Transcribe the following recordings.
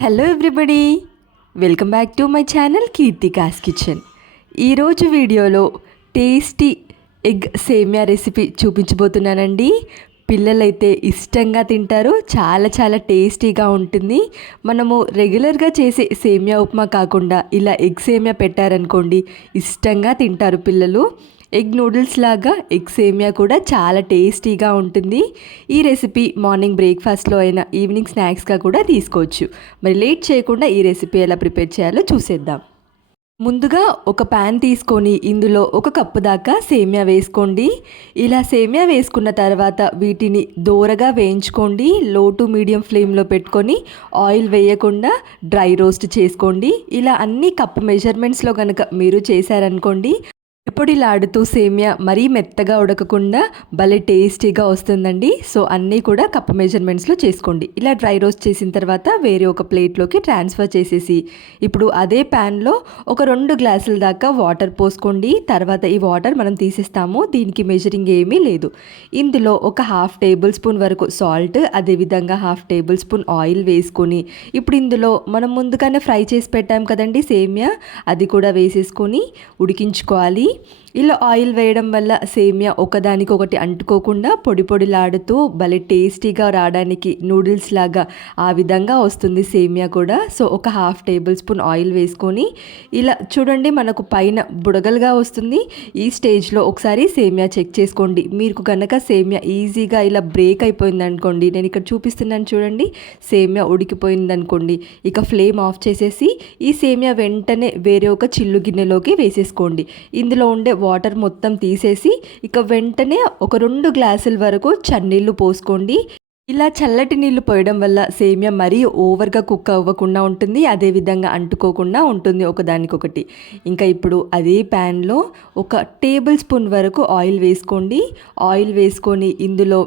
Hello everybody welcome back to my channel Keerthika's kitchen ఈరోజు వీడియోలో tasty egg సేమియా recipe చూపించబోతున్నానండి. పిల్లలైతే ఇష్టంగా తింటారు. చాలా చాలా టేస్టీగా ఉంటుంది. మనము రెగ్యులర్గా చేసే సేమియా ఉప్మా కాకుండా ఇలా ఎగ్ సేమియా పెట్టారనుకోండి ఇష్టంగా తింటారు పిల్లలు. ఎగ్ నూడిల్స్ లాగా ఎగ్ సేమియా కూడా చాలా టేస్టీగా ఉంటుంది. ఈ రెసిపీ మార్నింగ్ బ్రేక్ఫాస్ట్లో అయినా ఈవినింగ్ స్నాక్స్గా కూడా తీసుకోవచ్చు. మరి లేట్ చేయకుండా ఈ రెసిపీ ఎలా ప్రిపేర్ చేయాలో చూసేద్దాం. ముందుగా ఒక ప్యాన్ తీసుకొని ఇందులో ఒక కప్పు దాకా సేమియా వేసుకోండి. ఇలా సేమియా వేసుకున్న తర్వాత వీటిని దోరగా వేయించుకోండి. లో టు మీడియం ఫ్లేమ్లో పెట్టుకొని ఆయిల్ వేయకుండా డ్రై రోస్ట్ చేసుకోండి. ఇలా అన్ని కప్పు మెజర్మెంట్స్లో కనుక మీరు చేశారనుకోండి పొడిలాడుతూ సేమియా మరీ మెత్తగా ఉడకకుండా భలే టేస్టీగా వస్తుందండి. సో అన్నీ కూడా కప్ మెజర్మెంట్స్లో చేసుకోండి. ఇలా డ్రై రోస్ట్ చేసిన తర్వాత వేరే ఒక ప్లేట్లోకి ట్రాన్స్ఫర్ చేసేసి ఇప్పుడు అదే ప్యాన్లో ఒక రెండు గ్లాసుల దాకా వాటర్ పోసుకోండి. తర్వాత ఈ వాటర్ మనం తీసేస్తాము. దీనికి మెజరింగ్ ఏమీ లేదు. ఇందులో ఒక హాఫ్ టేబుల్ స్పూన్ వరకు సాల్ట్ అదేవిధంగా హాఫ్ టేబుల్ స్పూన్ ఆయిల్ వేసుకొని ఇప్పుడు ఇందులో మనం ముందుగానే ఫ్రై చేసి పెట్టాం కదండి సేమియా అది కూడా వేసేసుకొని ఉడికించుకోవాలి. ఇలా ఆయిల్ వేయడం వల్ల సేమియా ఒకదానికొకటి అంటుకోకుండా పొడి పొడిలాడుతూ భలే టేస్టీగా రావడానికి నూడిల్స్ లాగా ఆ విధంగా వస్తుంది సేమియా కూడా. సో ఒక హాఫ్ టేబుల్ స్పూన్ ఆయిల్ వేసుకొని ఇలా చూడండి మనకు పైన బుడగలుగా వస్తుంది. ఈ స్టేజ్లో ఒకసారి సేమియా చెక్ చేసుకోండి. మీకు కనుక సేమియా ఈజీగా ఇలా బ్రేక్ అయిపోయింది అనుకోండి నేను ఇక్కడ చూపిస్తున్నాను చూడండి సేమియా ఉడికిపోయింది అనుకోండి ఇక ఫ్లేమ్ ఆఫ్ చేసేసి ఈ సేమియా వెంటనే వేరే ఒక చిల్లు గిన్నెలోకి వేసేసుకోండి. ఇందులో ఉండే వాటర్ మొత్తం తీసేసి ఇక వెంటనే ఒక రెండు గ్లాసుల వరకు చన్నీళ్ళు పోసుకోండి. ఇలా చల్లటి నీళ్ళు పోయడం వల్ల సేమియా మరీ ఓవర్గా కుక్ అవ్వకుండా ఉంటుంది అదేవిధంగా అంటుకోకుండా ఉంటుంది ఒకదానికొకటి. ఇంకా ఇప్పుడు అదే ప్యాన్లో ఒక టేబుల్ స్పూన్ వరకు ఆయిల్ వేసుకోండి. ఆయిల్ వేసుకొని ఇందులో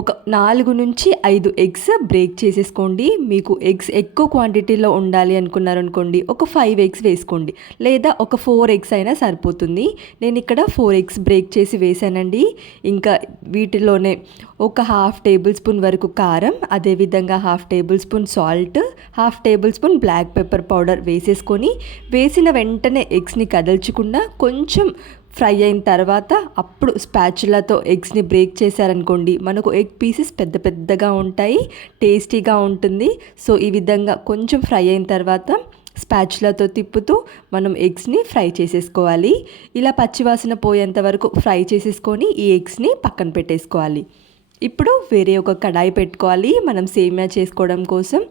ఒక నాలుగు నుంచి ఐదు ఎగ్స్ బ్రేక్ చేసేసుకోండి. మీకు ఎగ్స్ ఎక్కువ క్వాంటిటీలో ఉండాలి అనుకున్నారనుకోండి ఒక ఫైవ్ ఎగ్స్ వేసుకోండి. లేదా ఒక ఫోర్ ఎగ్స్ అయినా సరిపోతుంది. నేను ఇక్కడ ఫోర్ ఎగ్స్ బ్రేక్ చేసి వేసానండి ఇంకా వీటిలోనే ఒక హాఫ్ టేబుల్ స్పూన్ వరకు కారం అదేవిధంగా half tablespoon salt half tablespoon black pepper powder వేసేసుకొని వేసిన వెంటనే ఎగ్స్ని కదల్చకుండా కొంచెం ఫ్రై అయిన తర్వాత అప్పుడు స్పాచులతో ఎగ్స్ని బ్రేక్ చేశారనుకోండి మనకు ఎగ్ పీసెస్ పెద్ద పెద్దగా ఉంటాయి టేస్టీగా ఉంటుంది. సో ఈ విధంగా కొంచెం ఫ్రై అయిన తర్వాత స్పాచులతో తిప్పుతూ మనం ఎగ్స్ని ఫ్రై చేసేసుకోవాలి. ఇలా పచ్చివాసన పోయేంత వరకు ఫ్రై చేసేసుకొని ఈ ఎగ్స్ని పక్కన పెట్టేసుకోవాలి. ఇప్పుడు వేరే ఒక కడాయి పెట్టుకోవాలి. మనం సేమియా చేసుకోవడం కోసం.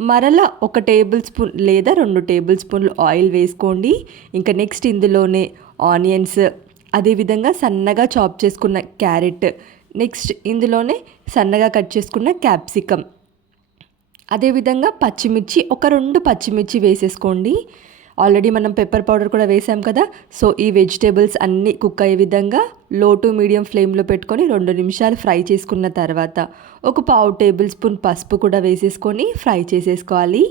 మరలా ఒక టేబుల్ స్పూన్ లేదా రెండు టేబుల్ స్పూన్లు ఆయిల్ వేసుకోండి. ఇంకా నెక్స్ట్ ఇందులోనే ఆనియన్స్ అదేవిధంగా సన్నగా చాప్ చేసుకున్న క్యారెట్ నెక్స్ట్ ఇందులోనే సన్నగా కట్ చేసుకున్న క్యాప్సికమ్. అదేవిధంగా పచ్చిమిర్చి ఒక రెండు పచ్చిమిర్చి వేసేసుకోండి. ఆల్రెడీ మనం పెప్పర్ పౌడర్ కూడా వేసాం కదా. సో ఈ వెజిటేబుల్స్ అన్నీ కుక్ అయ్యే విధంగా లో టు మీడియం ఫ్లేమ్లో పెట్టుకొని రెండు నిమిషాలు ఫ్రై చేసుకున్న తర్వాత ఒక పావు టేబుల్ స్పూన్ పసుపు కూడా వేసేసుకొని ఫ్రై చేసేసుకోవాలి.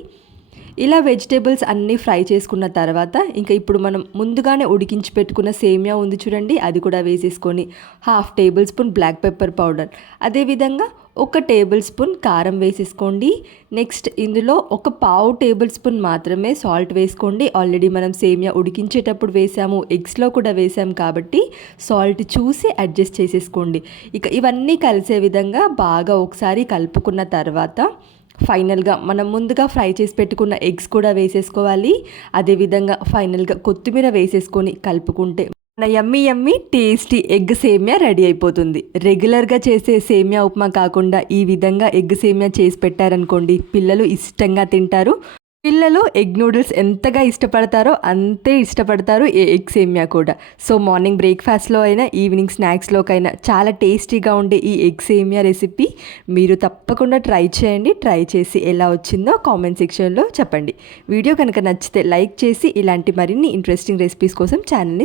ఇలా వెజిటేబుల్స్ అన్నీ ఫ్రై చేసుకున్న తర్వాత ఇంకా ఇప్పుడు మనం ముందుగానే ఉడికించి పెట్టుకున్న సేమియా ఉంది చూడండి అది కూడా వేసేసుకొని half tablespoon black pepper powder. అదేవిధంగా ఒక టేబుల్ స్పూన్ కారం వేసేసుకోండి. నెక్స్ట్ ఇందులో ఒక పావు టేబుల్ స్పూన్ మాత్రమే సాల్ట్ వేసుకోండి. ఆల్రెడీ మనం సేమియా ఉడికించేటప్పుడు వేసాము ఎగ్స్లో కూడా వేసాం కాబట్టి సాల్ట్ చూసి అడ్జస్ట్ చేసేసుకోండి. ఇక ఇవన్నీ కలిసే విధంగా బాగా ఒకసారి కలుపుకున్న తర్వాత ఫైనల్గా మనం ముందుగా ఫ్రై చేసి పెట్టుకున్న ఎగ్స్ కూడా వేసేసుకోవాలి. అదేవిధంగా ఫైనల్గా కొత్తిమీర వేసేసుకొని కలుపుకుంటే మన యమ్మీ యమ్మీ టేస్టీ ఎగ్ సేమియా రెడీ అయిపోతుంది. రెగ్యులర్గా చేసే సేమియా ఉప్మా కాకుండా ఈ విధంగా ఎగ్ సేమియా చేసి పెట్టారనుకోండి పిల్లలు ఇష్టంగా తింటారు. పిల్లలు ఎగ్ నూడిల్స్ ఎంతగా ఇష్టపడతారో అంతే ఇష్టపడతారు ఏ ఎగ్ సేమియా కూడా. సో మార్నింగ్ బ్రేక్ఫాస్ట్లో అయినా ఈవినింగ్ స్నాక్స్లోకైనా చాలా టేస్టీగా ఉండే ఈ ఎగ్ సేమియా రెసిపీ మీరు తప్పకుండా ట్రై చేయండి. ట్రై చేసి ఎలా వచ్చిందో కామెంట్ సెక్షన్లో చెప్పండి. వీడియో కనుక నచ్చితే లైక్ చేసి ఇలాంటి మరిన్ని ఇంట్రెస్టింగ్ రెసిపీస్ కోసం ఛానల్ని